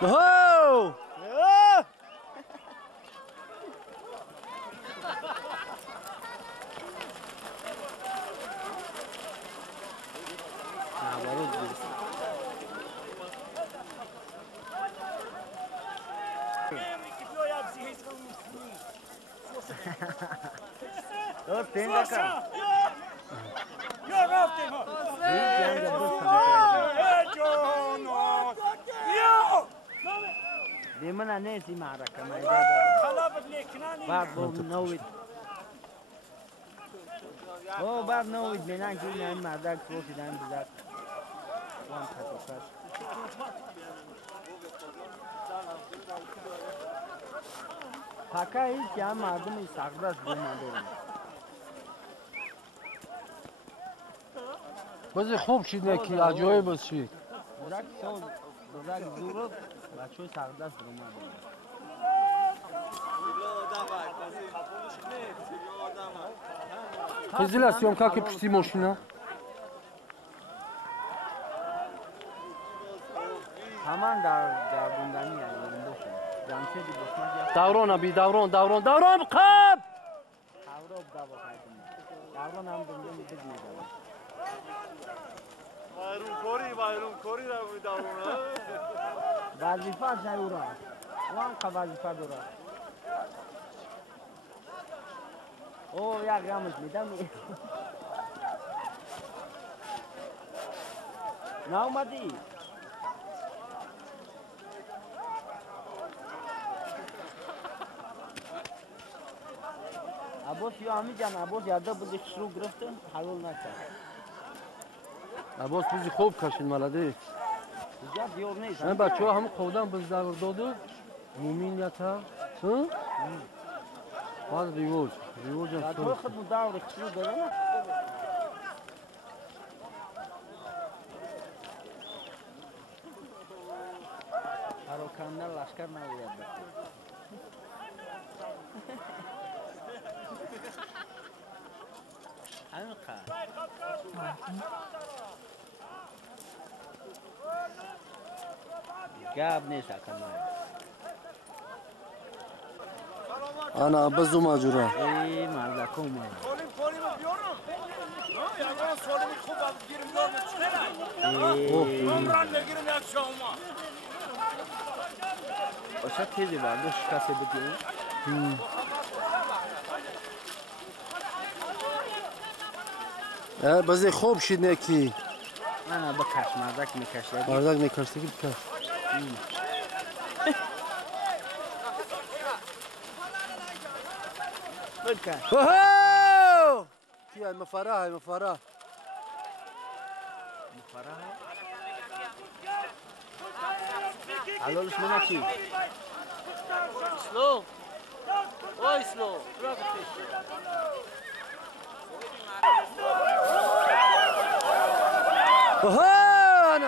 Oh! Dost ten dakika. Ya rafting. Demana nesi معركة ما بعد نويد او بعد نويد منان كنا مع ذاك فوق دان بذاك وان خطوات فاكا هیچ یا مردم ساغداش بوماندن بازی خوب شد نکی عجایب شد بذاك سو بذاك زورو بچه ساغداش بوماندن Kızıla syomka ki pişti maşina. Haman da bundani yani boşun. Jamşe di boşma. Davron abi davron kap. Davron da bakaydım. Davron ham döndüm bir değil. Bayrum kori ra bu davron. Vazifa sayura. Wan ka vazifa dora. O ya gramış midam. Naumadi. Abos yo amican abos yada bulduk şuru gırıftı halol nakar. Abbas bizi خوب کشید مالده. Ya diyor neyse. Ben bak çoğu hamı kovdan biz davrandı. Mumin yata. Hı? Bazı rivoz. Rivoz Ya yaptı. çoğu xudmu davranı şuru gırıftı. Harokanlar laşkar ne oluyor? Anka. Gab ne sakamay. Ana bazı macura. Marda koma. Polim biyorum. Ya ben solimi خوب az girim görmüş. Umran ne girim akşama. Aşağı tezi vardı şikayet ediyor. Bazı خوب شد نکی. Ana bakaş mardak mekaşlar. Bardak ne kaçtı ki kaç. Bakaş. Oho! Ki mafara. Mufara. Alol şuna ki. Slow. Oy slow. Bırak Oho!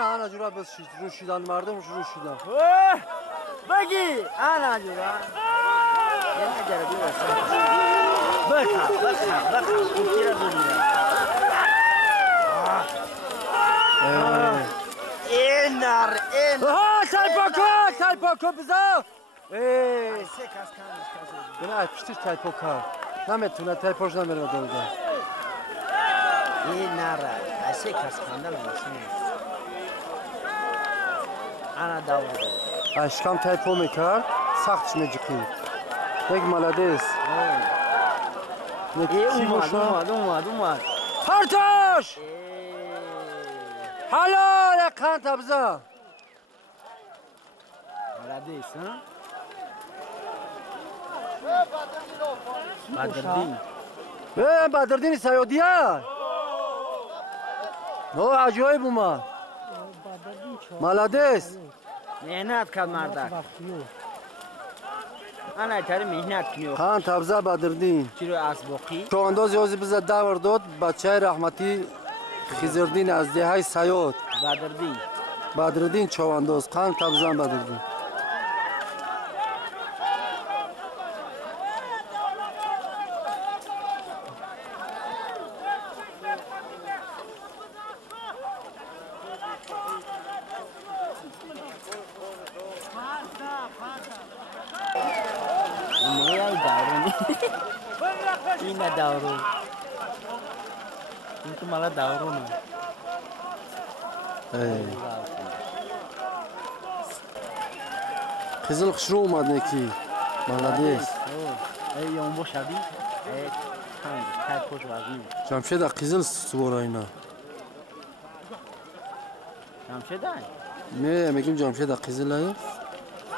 Ana cura biz ruşidan vardım ruşidan. Bagi ana jura. Yana jara biraz. Baka. Kira dulu. Enar. Oho! Talpoko bize. Sekas kamış. Buna piştir talpoka. Nametuna talpoş namerme dolda. Nara. Sekas kandal mısın? Ana davul. Aşkam talpo mekar. Sakt meciki. Pek malades. Umad. Tartoş! Halal kan tabza. Malades, ha? Badrdin. Badrdin sayodiya. No acayip ma. Malades. Mehnat kal mardak. Ana tari mehnat kiniyor. Kan tabza Badrdin. Çiro asboqi. Çoğundoz yozi bize davr dod. Bachai rahmati Xizrdin az dehay sayod. Badrdin. Badrdin çoğundoz. Kan tabza Badrdin. این نه دورو این تو مالا دورو نه Kızıl kuşru olmadı ki. Malades. ای اون بو شبی ای تای پوش وزنی Cemşehir'de kızıl suvarayına. Şamşedan Ne mekim Cemşehir'de kızıl ayı.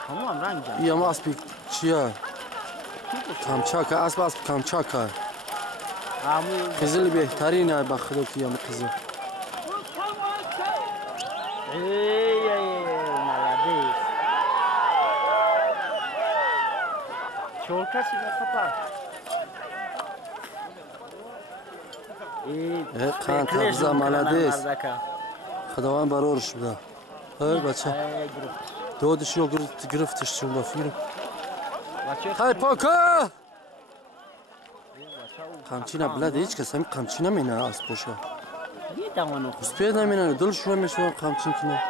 tamam rangcan İyi ama aspik çiya. Kamçaka asp Kamçaka. Amu Kızıl behterine bakıdo ki ama kızıl. ey malades Çolka size kapat kan tabza malades. Xdawan barorش بده. هر بچه. دودش رو گرفتش چون بفیرم. های پاکا. قمچینا بلاد هیچ کس هم قمچی نمینه از پوشا. سپید نمینه دلش رو میشون قمچین کنه.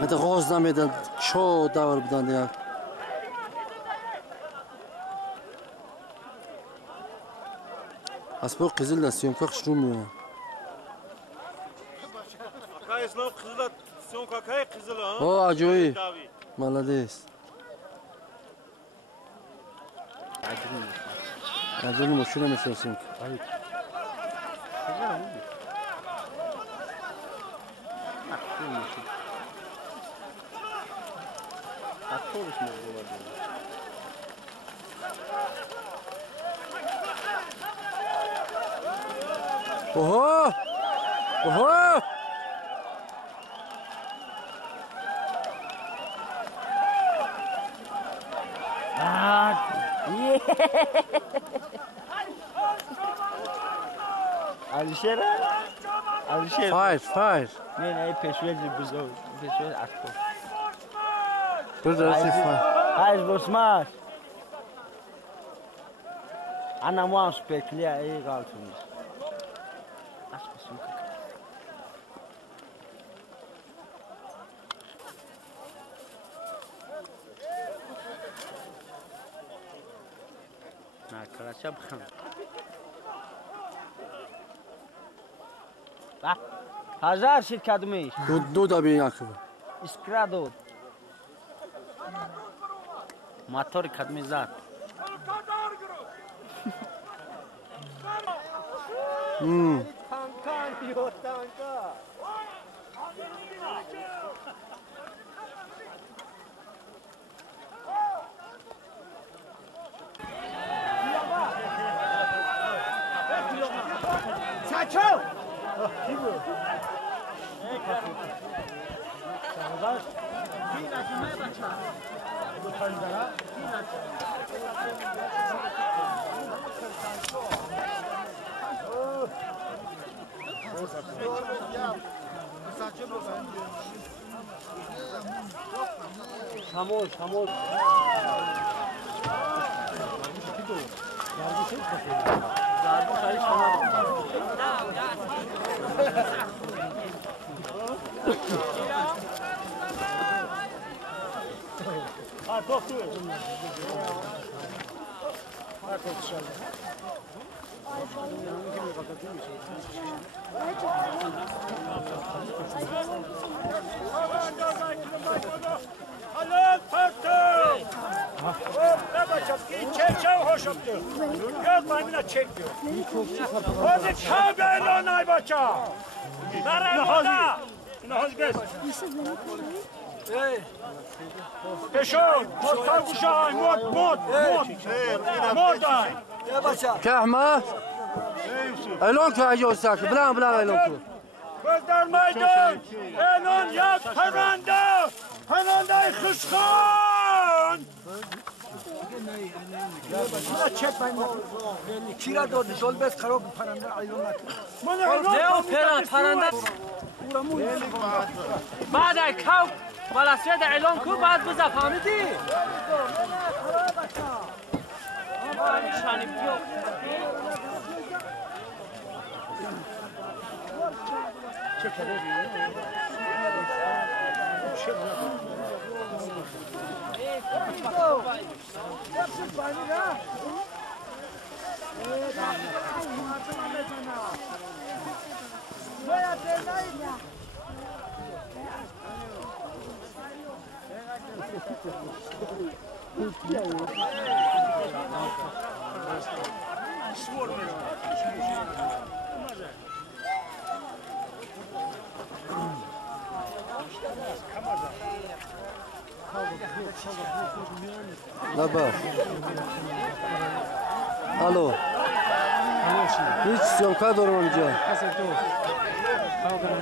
مت غاز نمیدن شو دور بدن دیگه. از پو قزل دستیم که خشرو میه. اسلام قزل سون کاکای قزل ها او اجوی مالادیس اجوی مشکل میشوسیم اوه اوه Alişer Alişer Fire نه پشویزی بزرگ پشویز اسبو Burada fire هایش بسماش انا ما سپیکلیا ای غلطونی اسبو سون نه کلاشا بخم هزار شرکت میش دو da bir yakıbı اسکرادو موتور کدمی زد Xamoş Halal parti. Ne bakacağım? İçerçe hoş oldu. Yok bana çekiyor. Hadi tabi lan ay baca. Nereye burada? Ne hadi gel. Peşon, postal kuşağı, mod. Moday. Kahma Elon ki acı olsak blan elon ki Gözler meydan. Elon yak paranda. Parandayı kışkan. Kira doğru yol bez karok paranda ayrılmak. Ne o paranda? بعد کاو ولاسیت اعلام کو بعد بزا فهمیدی؟ شانی بیو Naba. Alo. Hiç syomka دارم اینجا.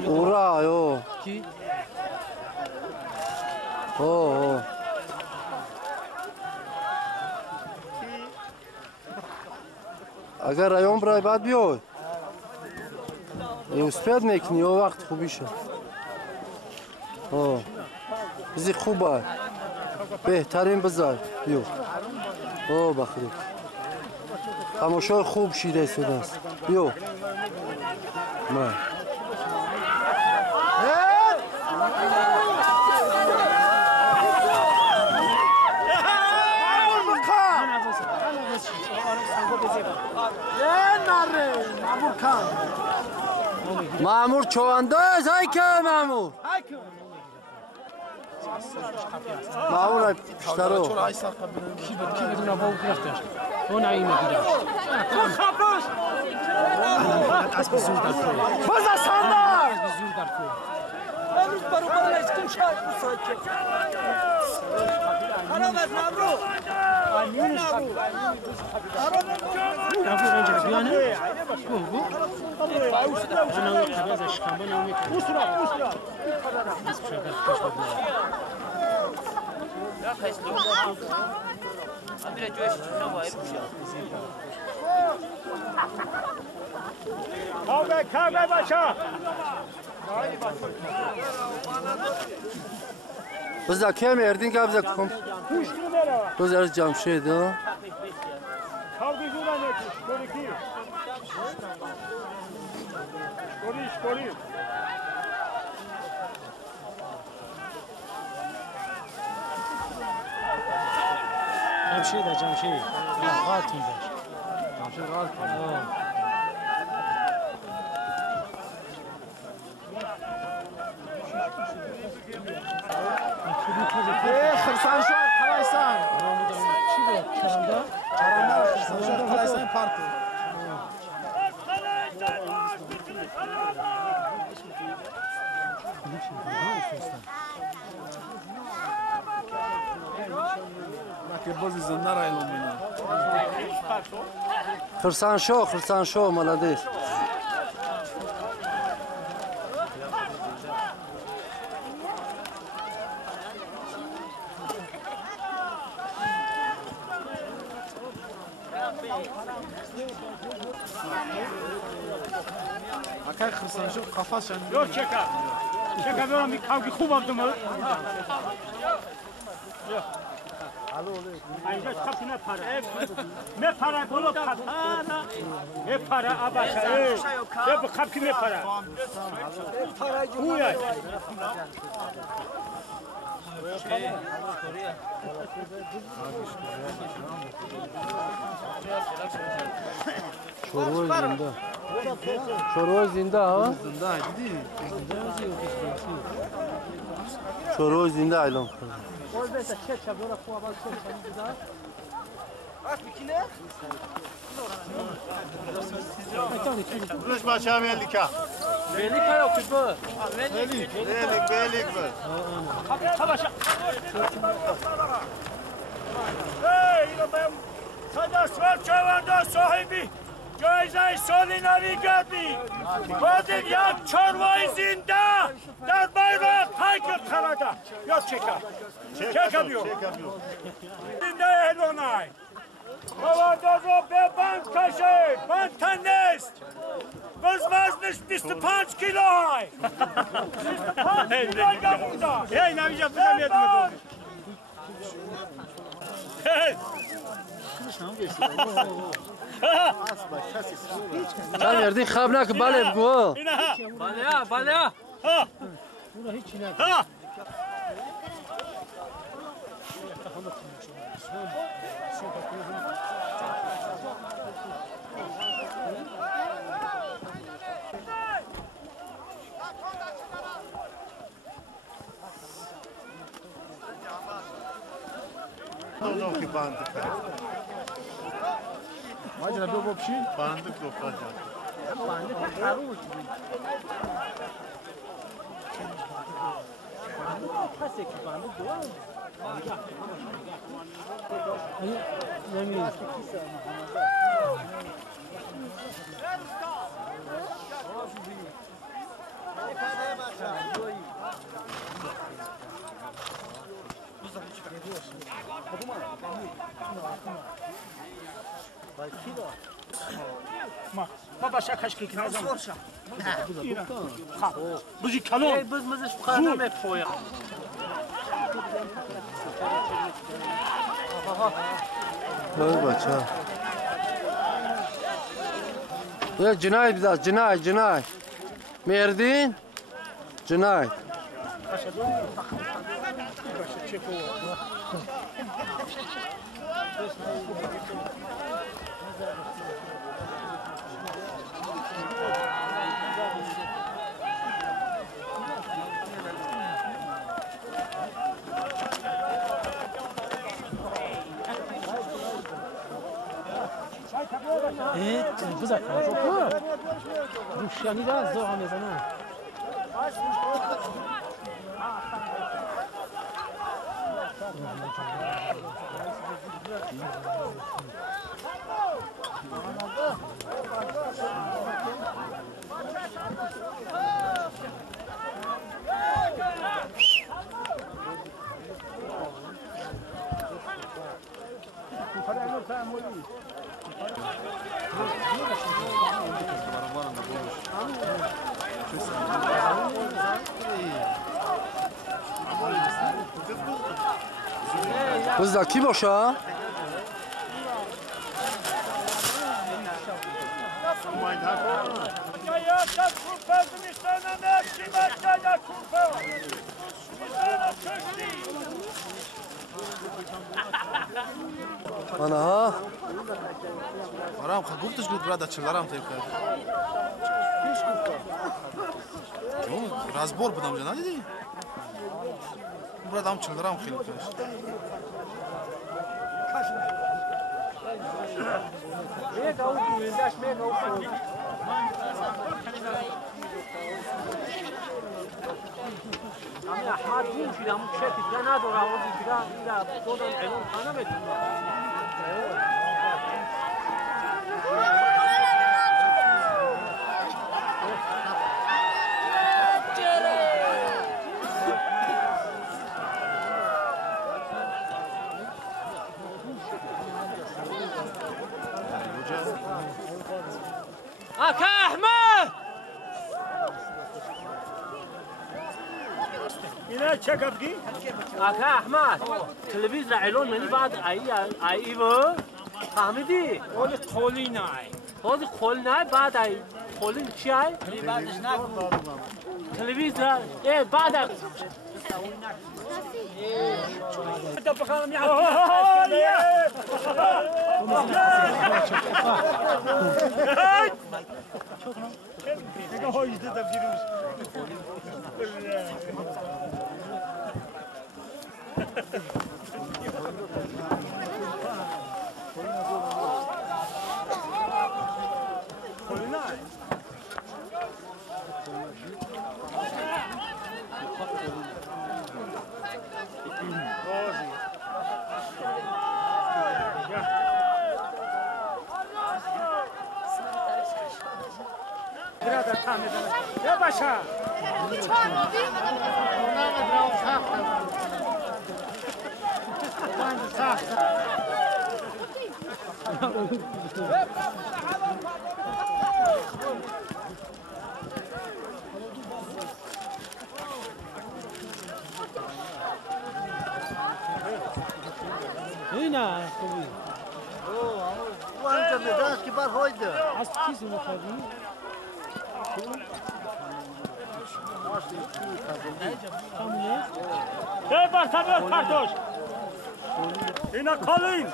اورا یو. کی؟ اوه. اگر رایون برای بعد بیای. اسپید میکنی و وقت خوبیشه. اوه. بزی خوبه. بهترین بذار. بیو. اوه بخیر. تماشای خوب شیده شده است. بیو. من. مامور چوانده است های که مامور مامور پیشترو کی بدون ابو گرفتش اون عینه گیرش خفاش اسب زور در کو باز ساندار زور در کو امروز برابر اسکن شاید مساعد خراب است مامور آنینش خراب اینجا بیانه بو انا قبضش کامل نمیکنه اسرا لا خیلی امیر جوش نوای کاغذ باشا بزا کم اردین که بزا کم بزا جمشید ها کاغذ جورا نکش کوریکی کوریش جمشید غلط می‌داش جمشید غلط خرسان شو خلاصان چی بود چرنده خرسان شو خلاصان پارک که بازی زنده را اعلام می‌کنه خرسان شو молодец اکای خرسان شو قفس شن یو چکا برام کاغذ خوب آمدم اینجا خفی نپره بلو نپره آباشه یه خفی نپره خویه شروع زنده ها شروع زنده اعلام کرد روش بچه ملیکا ملیکا یا کجا ملیک بود اینو بهم صدا چوانده صاحبی جایزه سالی نویگردی بازم یک چاروای زنده در بیرق حیکت خراده یا چکا بیو زنده احلونای چوانداز رو به بند کشید بند تن نیست وزنش 25 کیلو های 25 کیلو گمونده ای نمیشه بزن یه دومه چند اردین خواب نکن بله بگو بالیا دو کی باند کرد. ماجرا دو بپشین. باند دختر جان. بنده خروش پس که بنده دو نمی‌دونم. ما باشه کشکی کنه بزی کلون. بز مزش فقط نمی‌پویا Dur bacha. Ya Cinayet biraz Cinayet. Merdin. Cinayet. بزن. روشنی را از داغ میزنه. Kızlar kim o şu an? Ana ha? آرام خب گفتش بود برادر چلارم تیپ کرد. اون رازبور بودم جان ندیدی؟ برادرم چلارم خیلی کرد. همین احمد بون شده همون کشه دیگه نداره همون دیگه این دو دان علوم خانه بتونه اکا احمد اینا چه گفتی؟ اکا احمد تلویزیون علوم یعنی بعد ای و فهمیدی؟ اول قولی نه خود خول نه بعد ای خولین چی ای؟ بعدش نگو تلویزیون بعد بخوام برادر تامه یا باشا اینا خوبی. وانت بداش که بر هایده از چیزی مخوردی؟ همونه؟ ای بار تبیر پرتوش اینا کالین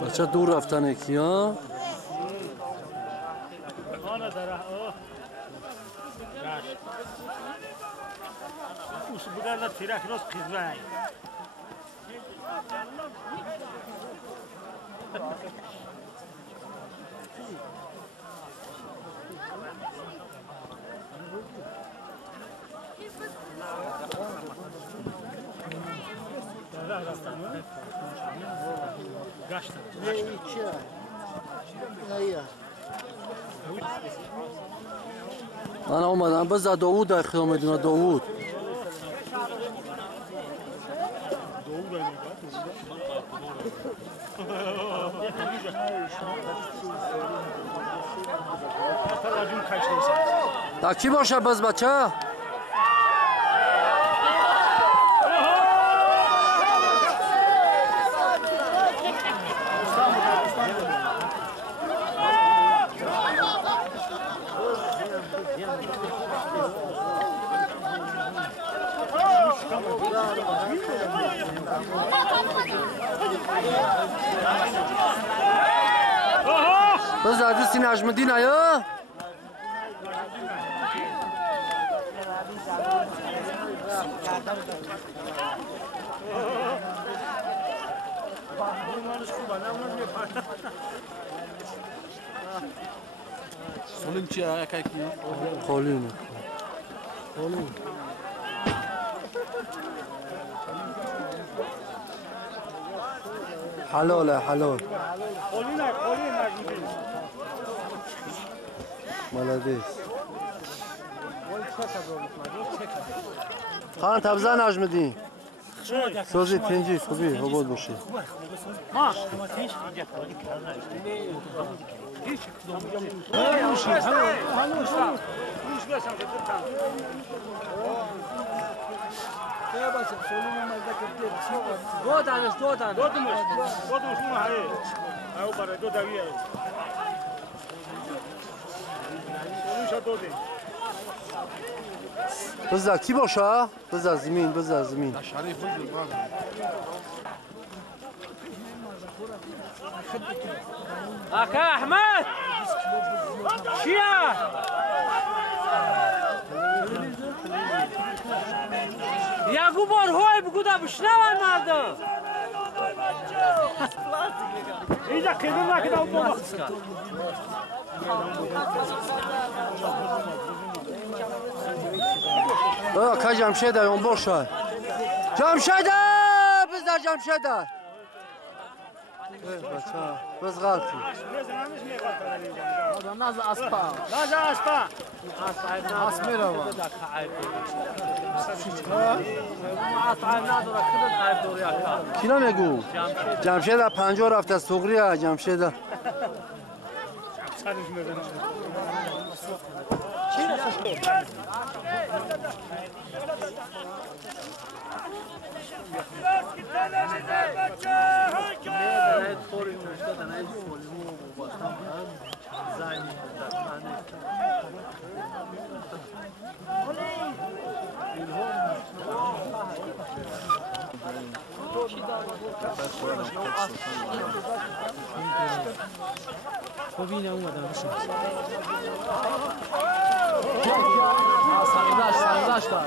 بچه دور رفتن یکی ها Buradan tirak roz kızvay. من اومدم بذار داوود در خیام میدونه داوود در کی باشه بز بچه؟ بذار دوستی نجمدین آیا؟ Solun çiğ ayak yiyor. خالی حلاله حلال ملدیس خان تبزه نجمدین سازی تنجی خوبی حباد باشه بذار کی باشه؟ بذار زمین بذار زمین شریف بود بابا. اکا احمد چیه؟ یکو بار های بگو دا بشنون مردم اینجا کدوم نکده بابا. که جمشده اون باشه جمشده بذار جمشده بچه بز غلطی ناز اسپا ناز اسپا اسمی رو کینا میگو جمشده 50 رفته سغریه جمشده خوبینه اومدن بشین سرداش دار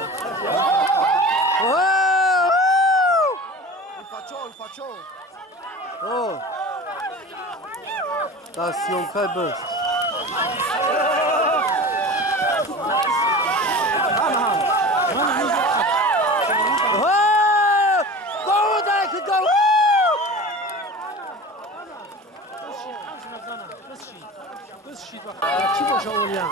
اوه دستیون که بس کی باشه اولیان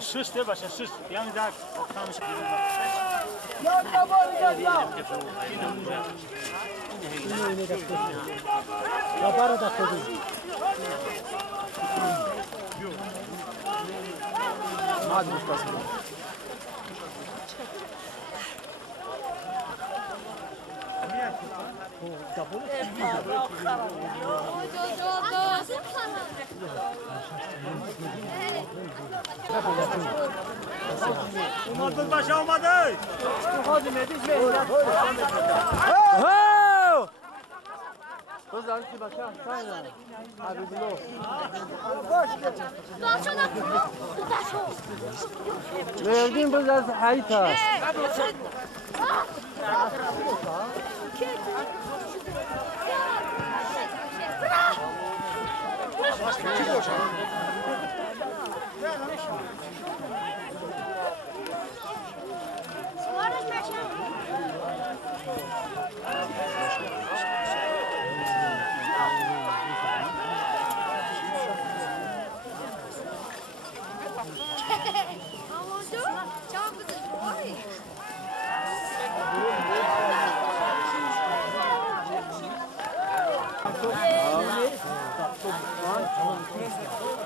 Süs de başa süs. Yani daha kalmış. Umutun başı olmadı. Verdin biz az hayta.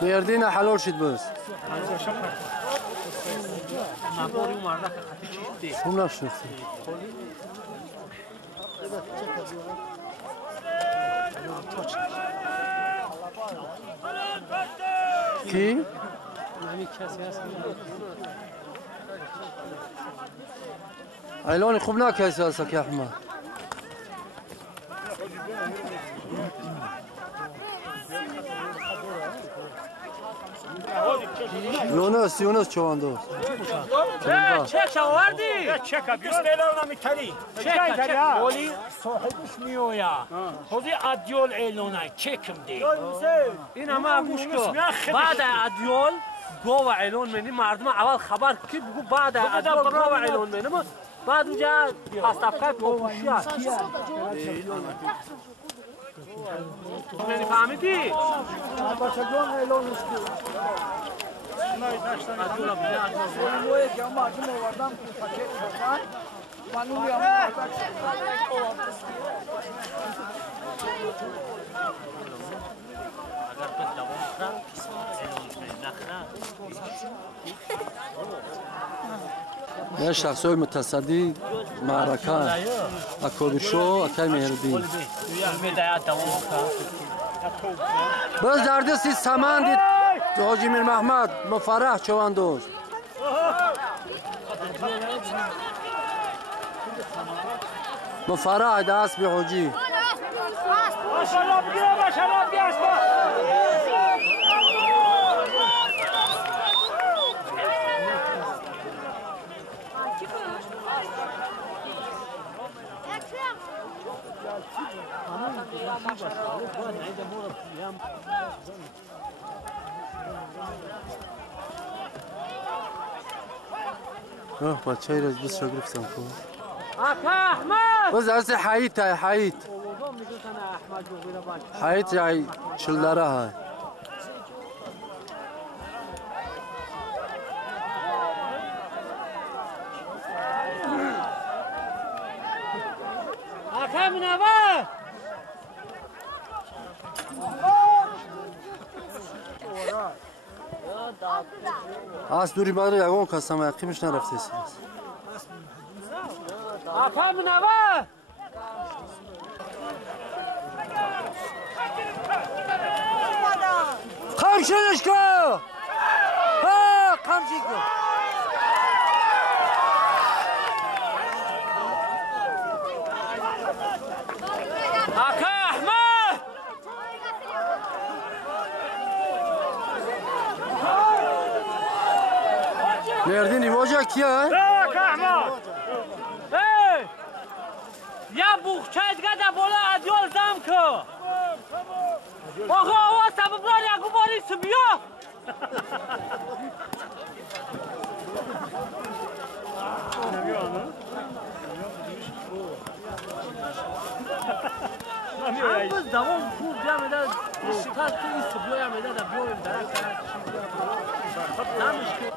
Verdin halal şid biz. Şunu nasıl? Ki? اعلان خوب نکردی اصلا که احمد یونس چواندوز چک آوردی؟ Çek abi. 100 TL ona mitali. چک Oli sahibmiş miyoya. Hadi adyol elonay çekim de. این همه گوش کن بعد ادیول گو و اعلان منی مردم اول خبر کی بگو بعد ادیول گو و اعلان منی بعد اونجا پستافکای پوپوشی هست منی فهمیدی؟ یه شخصای متصدی معرکه اکودشو اکل مهردین باز در دستی سامان دید حاجی میر محمد مفرح چواندوز مفرح دست به حاجی بچه ای را بس شگرفتم کن احمد باز درست حییت های حییت حییت جای چلدره های اکا منور از دوری بادر یکون کسام یقیمش نرفته است اکا منور قمشنش کن ها قمشی کن اکا احمد مردین ایواجه کیه؟ Eee kahma. یا بوخچه دیگه در بالا ادیال زم که آقا آواز سبب رانی اگو باری سبیا هم بز دوام پول بیا میده شکست که این سبیا میده در بیایم درک کرد نمیش که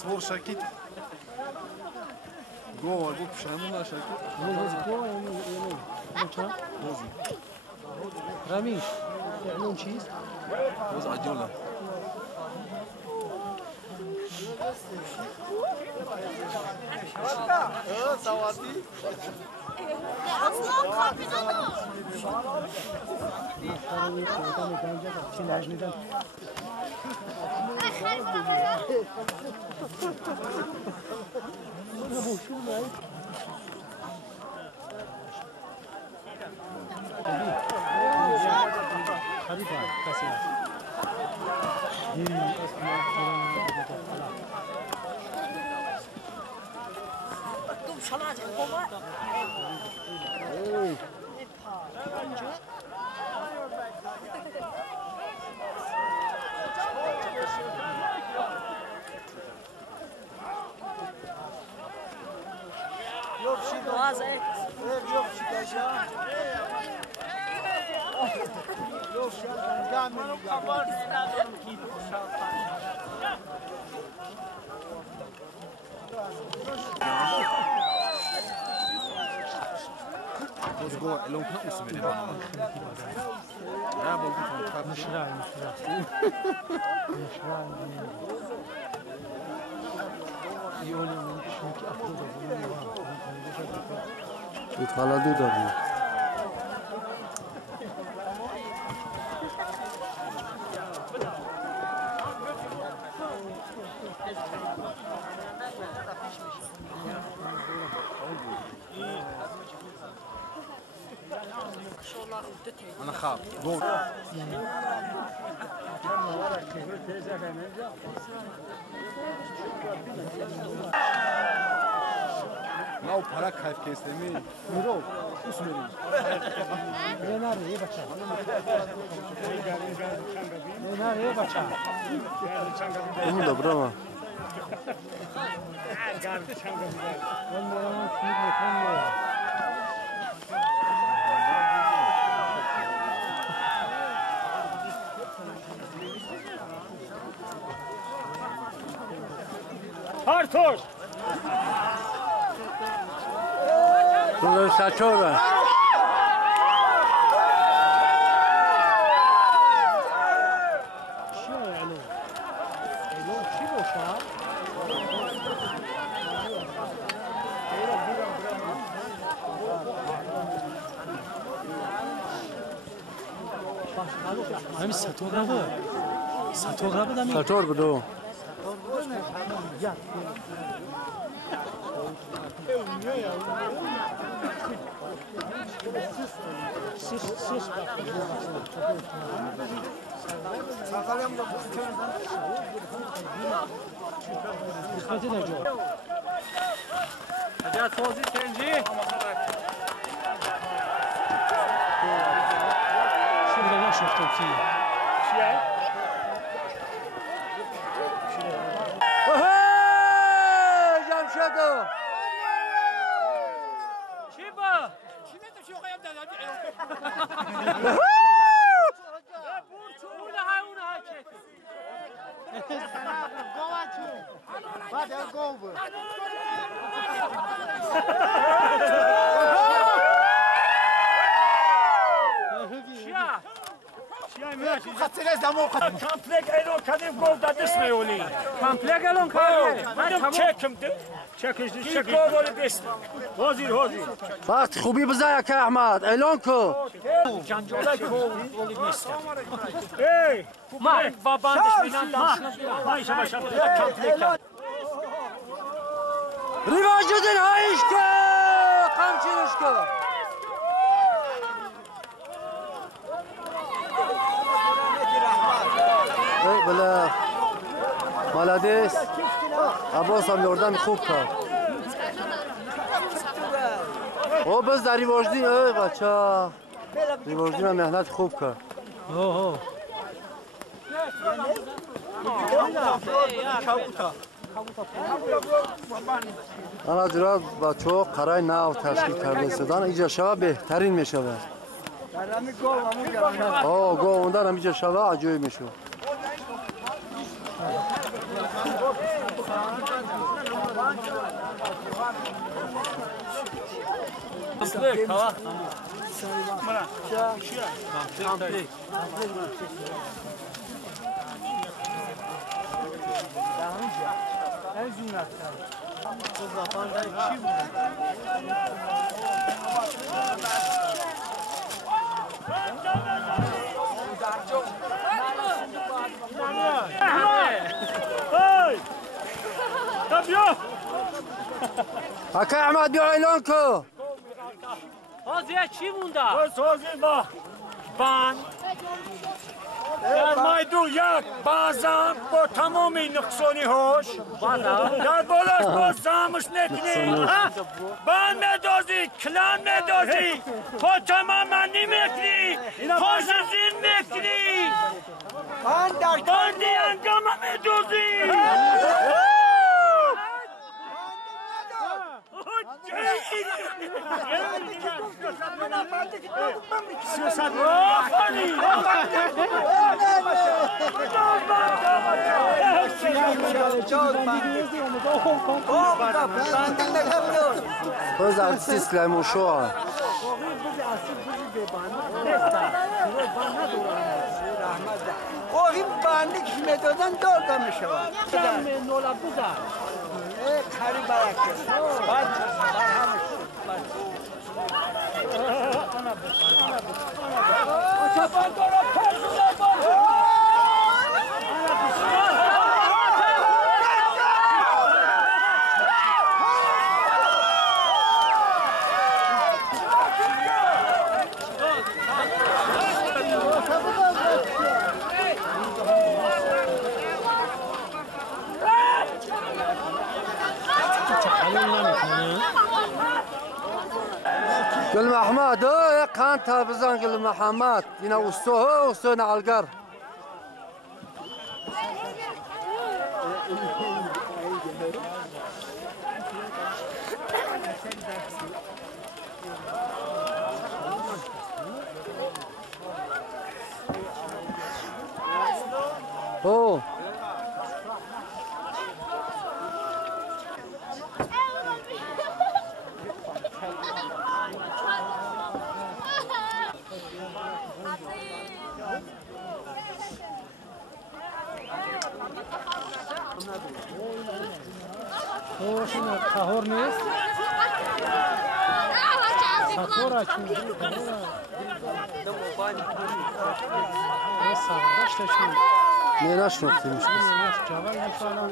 Svor şakit. Go var bu pişamuna şakit. رميش يعملون شيز Boz acıla. Boz go elon kna usmeni bana. Ya bu مشراي يقول شو أفضل يتخلدوا داري انا خاف go. Now para kayf kesemi. Miro usmeni. نار يا بچا نار يا بچا Bunu da bravo. Hartoş. Bunu saçıyorlar. شو يعلون يعلون شو بوشار هم ستوغرابı da mı? Saçıyor bu da. Hizmet edeceğim. Hadi sozi senci. Şurada ne şoftum ki? Jamşedo. Şiba. Komplek elon kadim gol da dismeyoli. Komplek elon kare. Benim çekimdi. Çekişti. Ki gol best. Hazır. Vaqt خوبی بزایا که احمد اعلان کو. Cancola gol best. Hey, Ma babandiş binan da. Ayşe başa komplek. Rivaj edin hayışko. Qamchirishko. ای بله مالادیس عباس هم یاردم خوب کرد او بس در ریواجدین ای بچه ریواجدین هم مهنت خوب کرد انا جرات بچه ها قرای نو تشکیل کرده سدن اینجا شوه بهترین می شود گو اوندن هم اینجا شوه عجایب می شود Komplet, tamam. Komplet. En zümrüt. Bu zapanda çi bu? Hey! Tabii. Haka Ahmet bir elan ko. Haziye çi bunda? سازی با بان در مایدو یک بازم با تمام نقصانی هاش در بالاش با زامش نکنی بان ندازی کلان ندازی پا تمام نمیکنی پاش زین میکنی بان دی انجام ندازی Öz artist Lemon Show. O این بندی که میدادن داده میشود نولا بودا. خری برکه بعد همش Gül Mahmud, kan tabizan Gül Muhammed. Yine usta Algar. Oh. شما تهور نیست؟ تهور اچون سرداشت اچون Ne naşnoktaymış kız. جوال میفعلا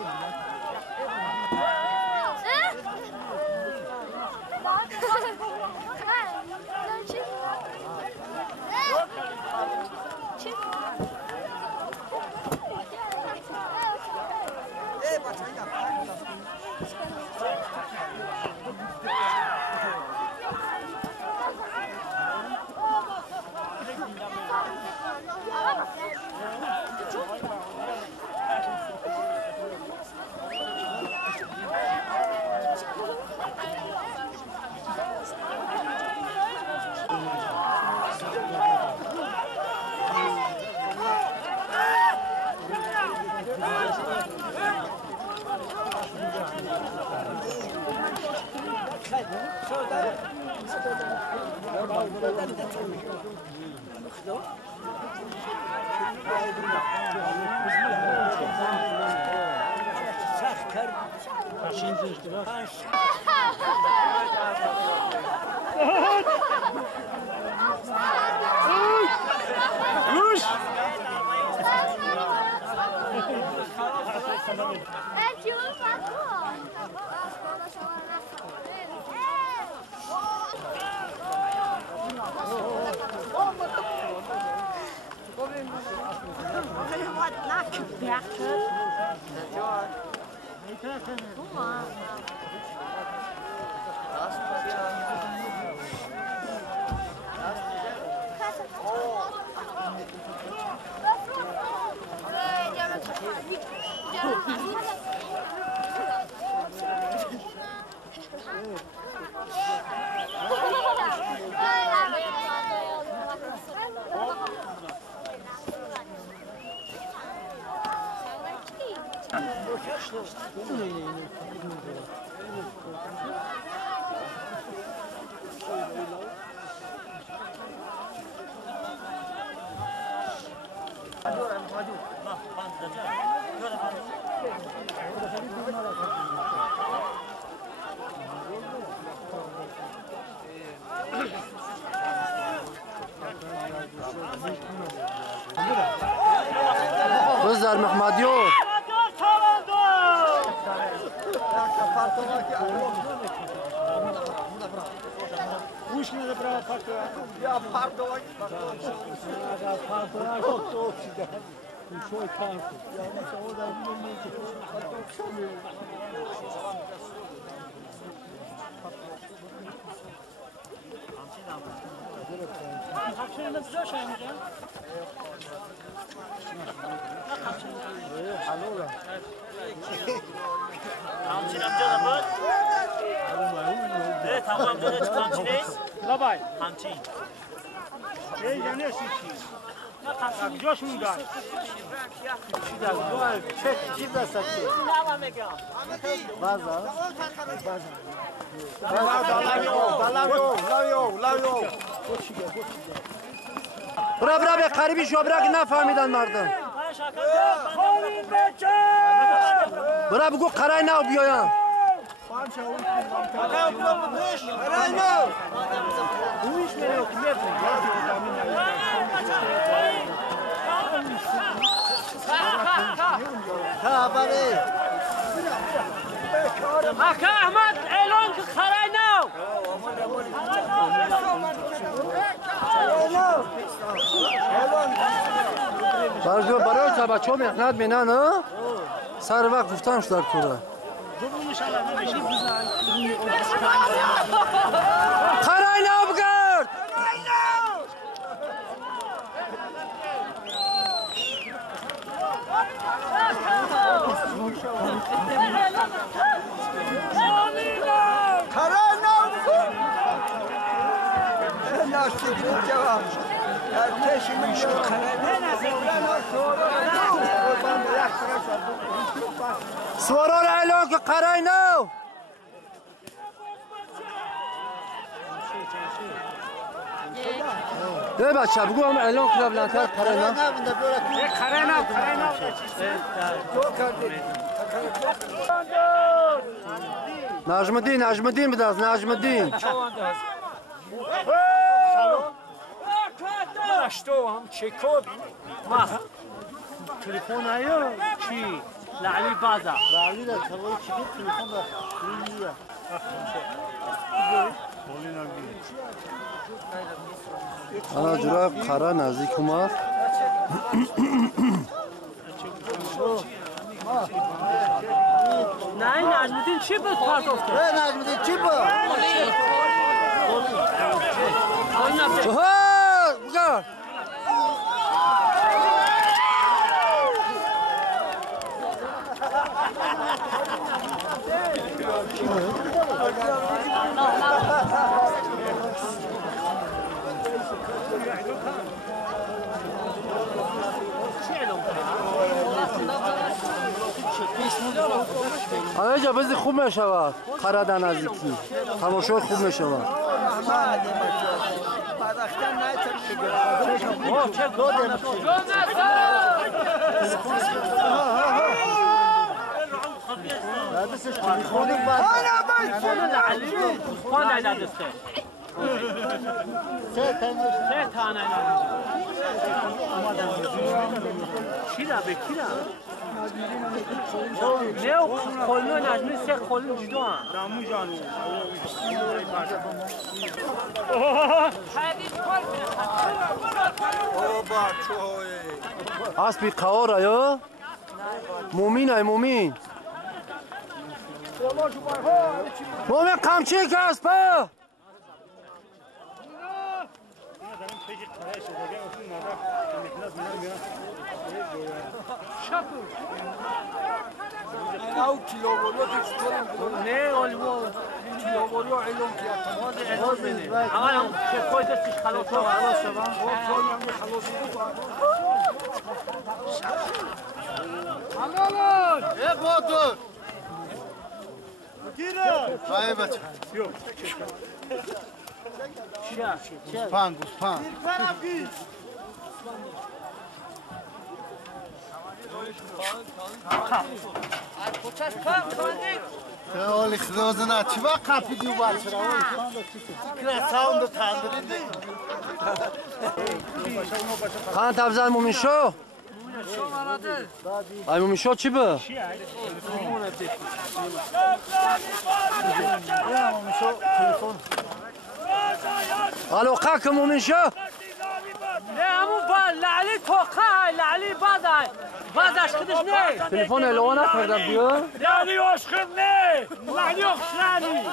Kızlar Mehmediyo. همچین امجا نبود؟ نه تمام امجا چه همچین نیست؟ لبای همچین یعنی چی؟ جاش موندن چی دست برا به قریبی شو برا که نفهمیدن مردم. برا بگو قرای نو بیاین. اکا احمد اعلان که قرای نو. برای تا بچه ها مهنت بینن سر وقت گفتم شدر کوره قرای نو بگرد سوارا را اعلان که قرای نو ده بچه بگو هم اعلان کنه بلندتر قرای نو نجمدین بده از نجمدین تو هم چکود ما تلفن آیا چی؟ لعلی بازا رالی را تلوی چی تلفن را خیلیه انا جرا قرا نزدیک اومد نه نجمدین چی بود پارت افته؟ نجمدین چی بود؟ بگرد آنجا بازی خوب میشود قرار در نزدیکی تماشای خوب میشود نه خلنو نجمی سه خلنو جدا هم رامو جانو اسبی قوار آیا مومین ای مومین مومین قمچی که اسبه نه والو کیلومتر علوم کیات اما چه کوی دستش خلاص ای بچه گوسفند Oli xrozuna chiva qapidi ubalchira. Sound tandridi. Qan tabzal mo'min sho. Ay mo'min sho chi bu? Alo qak mo'min sho. Ne amu ba lali toqa lali bazay. Bazaş kıdış ne? Telefon elona kırdım diyor. Yani aşkım ne? Ulan yok yani.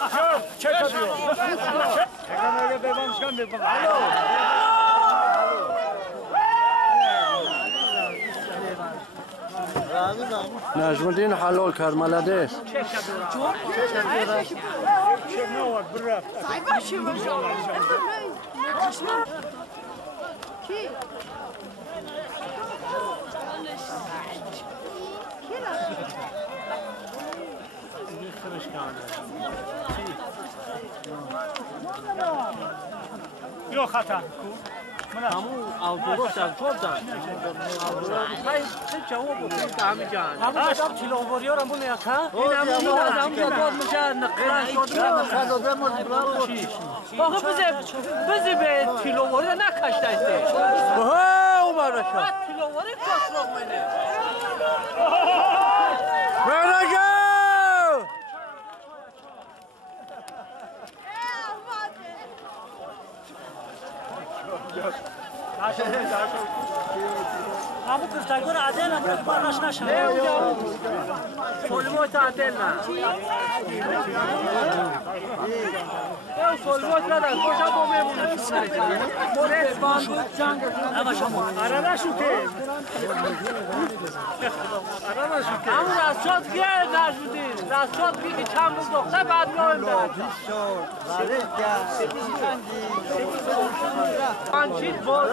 Yok, çek diyor. Çek devam çıkan bir bak. Alo. Najmuddin halol karmalades. Çek ne var? Bırak. Yok hata. Kamu avduro serkordan. Hayır, cevap bu. Damican. Kamu adam kilo vuruyor ama ne yaka? İnanın bu adam ya doğmuş ne kıran Bakın bize be kilo vuruyor ne kaçtaydı? Oha ubaraka. Kilo vuruyor çok beni. Baraka! Kamu kırtagor adela bırak barlaşına şan. Solvoy adela. Ya solvoy kadar koşa bu memnun. Mores bandu cang. Ama şamu. Arada şu te. Arada şu te. Ama rastot gel Najmuddin. Rastot bir çam bu doktor بعد میایم. Ançil bol.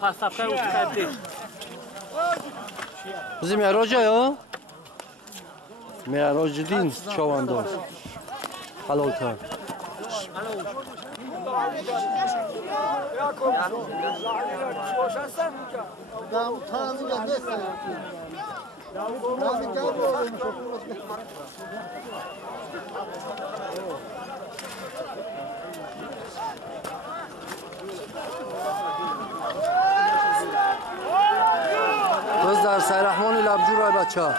Pastapkay uçtaydı. Bizim Meroca ya. Merocdin çavanda. Halol kar. Kız dar Sayrahman ile Abdurrahman bachcha.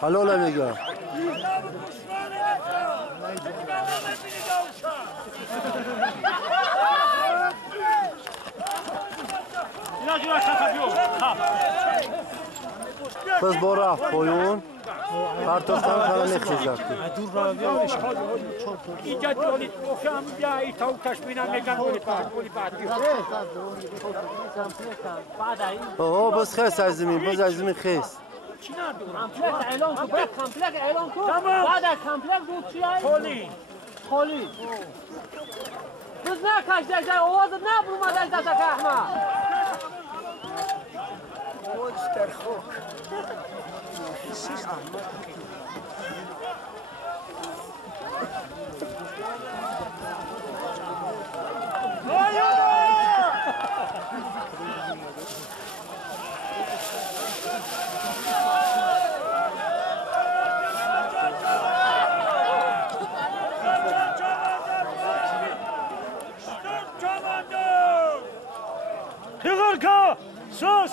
Halol amiga. Kız bora koyun. Kartoftan kalan ekşiyecekti. İcat olit okşam ya tavuk taşmina mekan olit bat. Oo biz xes azmi, biz azmi xes. Komplek elan کو بعد komplek elan کو بعد komplek بود چیه؟ خالی biz ne kaçtayız ovazı ne bulmadan dazak ahma Hıgırka sus.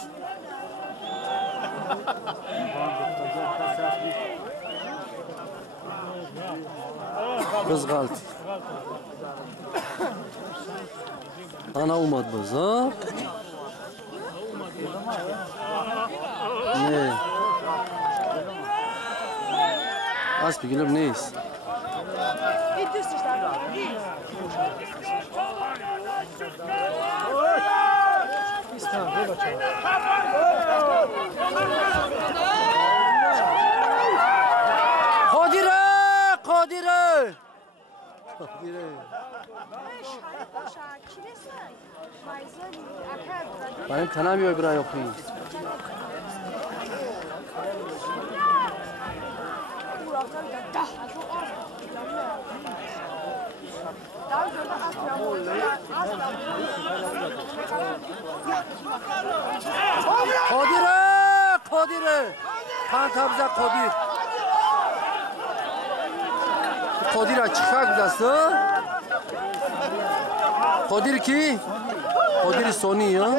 Kız galt. Ana umad baz ha? Ne? Az bilgilim neyiz? Kadire! Benim tanımıyor bir ay okuyayım. Kadire! Kan tabza Kadir. Kadir açıkak budası. Kadir ki? Kadir Sony ya.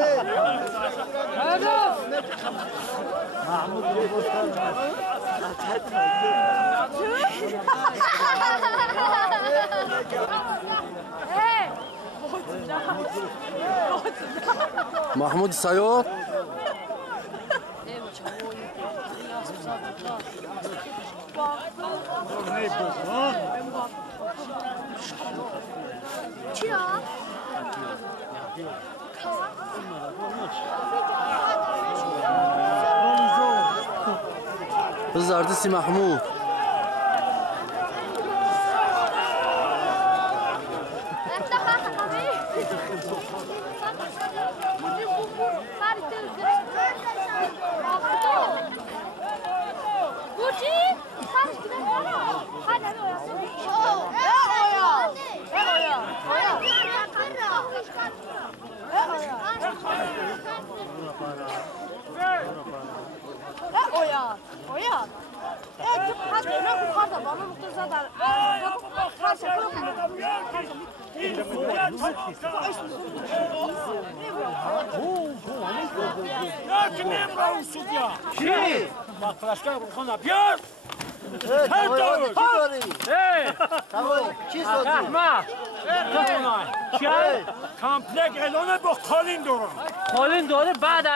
Mahmud Sayot. Zardisi Mahmud. Bak flaşka bukana bir. Komplek elone bu kalin durun. Kalin durun بعد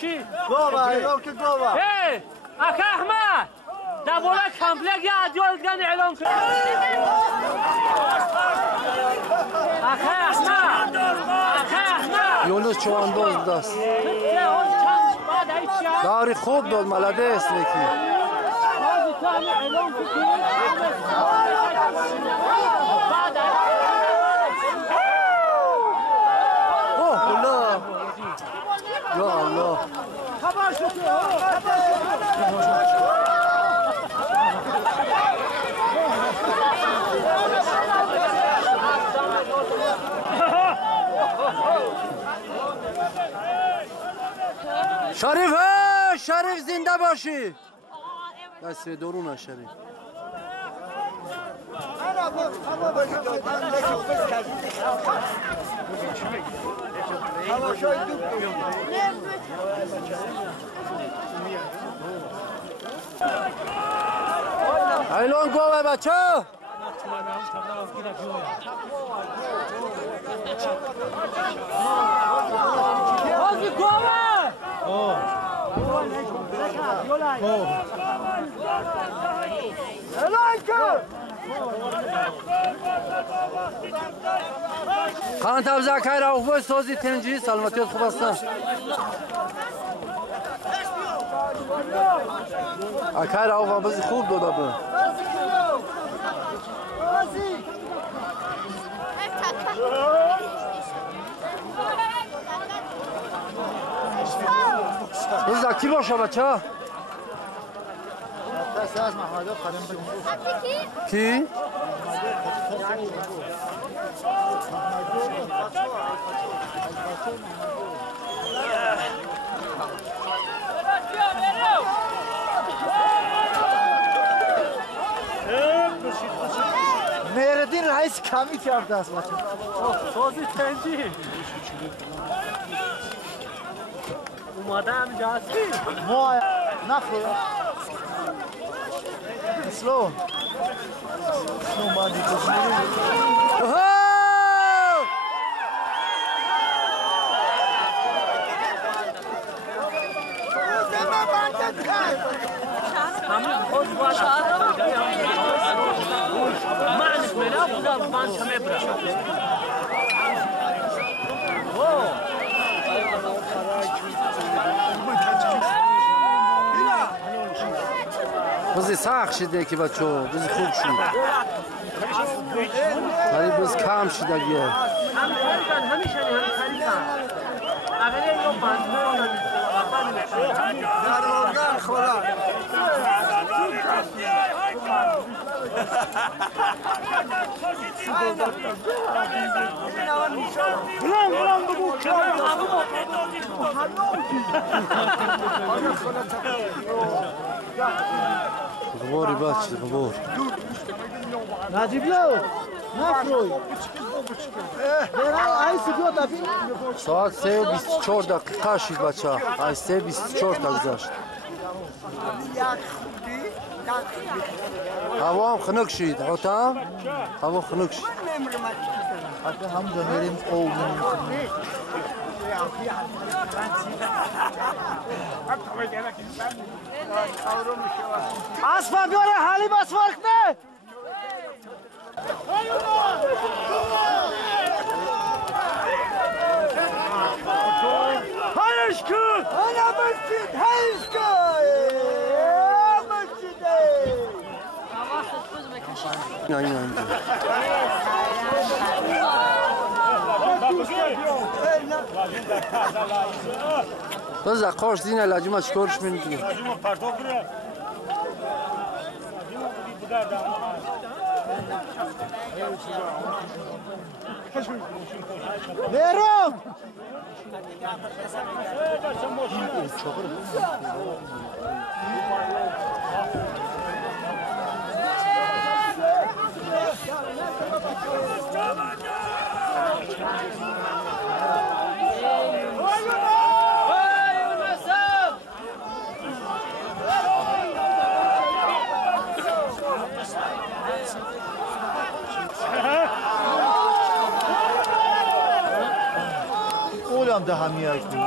چی؟ گوه اعلام که گوه هی اخ احمد دبولا کامپلک یا ادیال دیگه اعلام کن اخ احمد Yunus Çoğandoz das. Dari خوب داد ملده است لیکی. اوه الله. یا الله. شریفه شریف زنده باشی دست درونه شریف ایلان گوه بچه بازی گوه خان تبزه که را خوبه سازی تنجی سلامتیت خوب هستن اکه را خوبه بازی خوب داده به بز زکی باشه بچه کی؟ مهردین رئیس کمی کرده است بچه سازی تنجی اومده همینجا هستی ما نخور اسلو اسلو مادی کشمیری همین خود باید معنیش میره بودا من شمه برم بازی سخت شده که بچه ها بازی خوب شد ولی باز کم شده گیه همیشه اگر یه بانده درواگان خوراک غباری بچه غبار نجیب لو نفروی ساعت 3:24 دقیقه شد بچه ها از 3:24 گذشت هوا هم خنک شد حتام هوا خنک شد حتی همونجا میریم او میخونیم اسفا بیاره حلیم اسفارک نه هایشکو انا مسجد هایشکو نه اینجا باز اقاش دینه لجمه چکارش میدونی برم اولم ده همیه کنی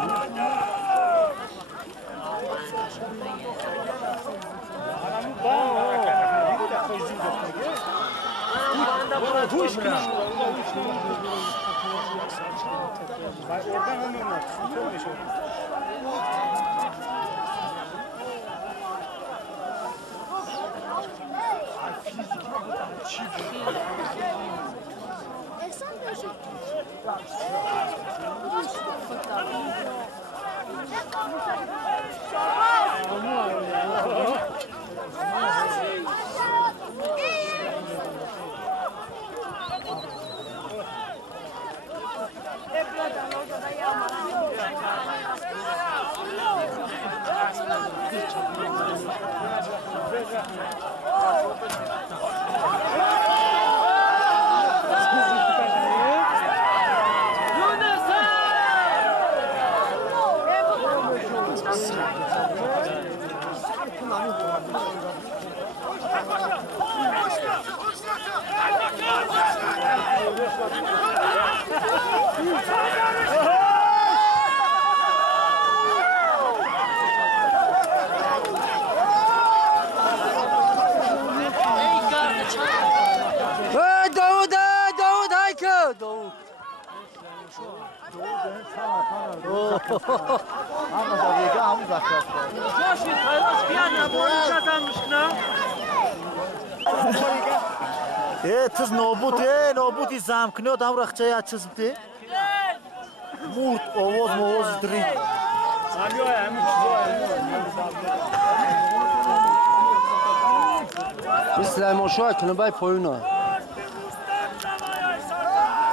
تز نابودی زمکنی آدم رخچه یا چیز بده مرد آواز درید سلیمان شاه کنه بای پایونه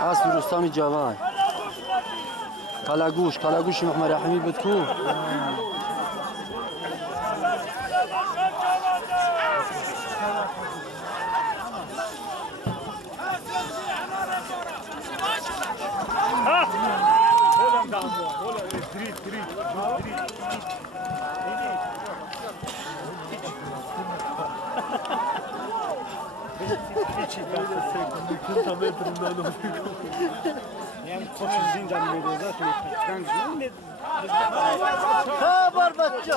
از رستمی جوان کلاگوش محمد رحمی بود کو خبر بچه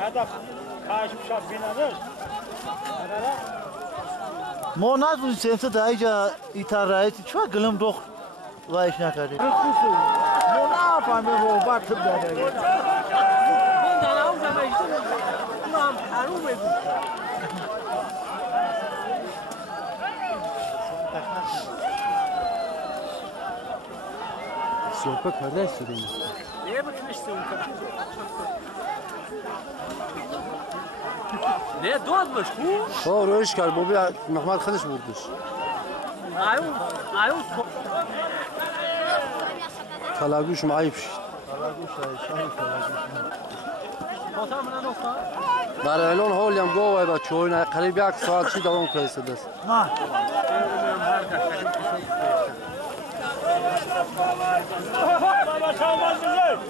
هدف کاش شب بینادش ما ندونیم سمسه در اینجا ایتر رایتی چوه گلم دخ وایش نکردیم ما نفهمه رو بطب داده این دانه هم زمایشتون اونو هم حروم بگو Sohbet kardeş süreyim. Neye bakmışsın? Ne doğmuş bu? O roş kar bu bir Mehmet kardeş vurduş. Ayun Kalaguş mayıp. Dar elon holyam govay ba çoyna qarib 1 saat chi davom qilasiz. نه بابا شامل بزرگ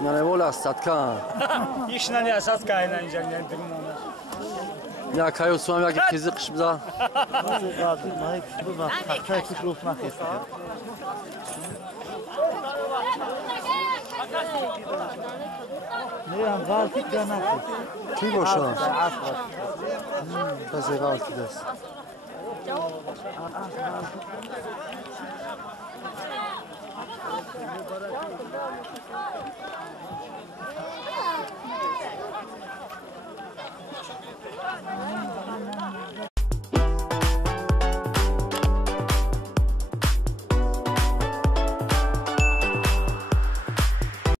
Mana vola statkan. işine ne esas kaynayacak yani durum olmaz. Ya kayo suam ya kizi qish biza. نازو قاضی مایک شو با خطای کش روف نخیسته نه هم غلطی که نخیست Ki boşa. عصر Pes egal kides.